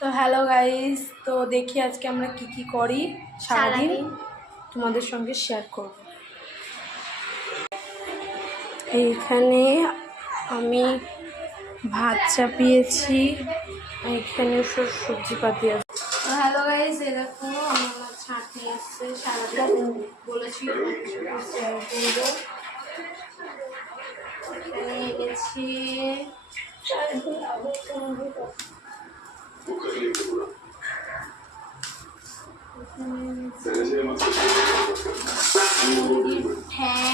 তো hello guys, তো দেখি আজকে আমরা কি করি সারাদিন তোমাদের সঙ্গে শেয়ার করব। এইখানে আমি ভাত চাপিয়েছি, এখানে সব সবজিপাতি আছে। তো হ্যালো গাইস, এই দেখো আমার ছাঁকনি এসছে। সারাদিন বলেছি শেয়ার করবো। এখানে এনেছি মুরগির ঠ্যাং,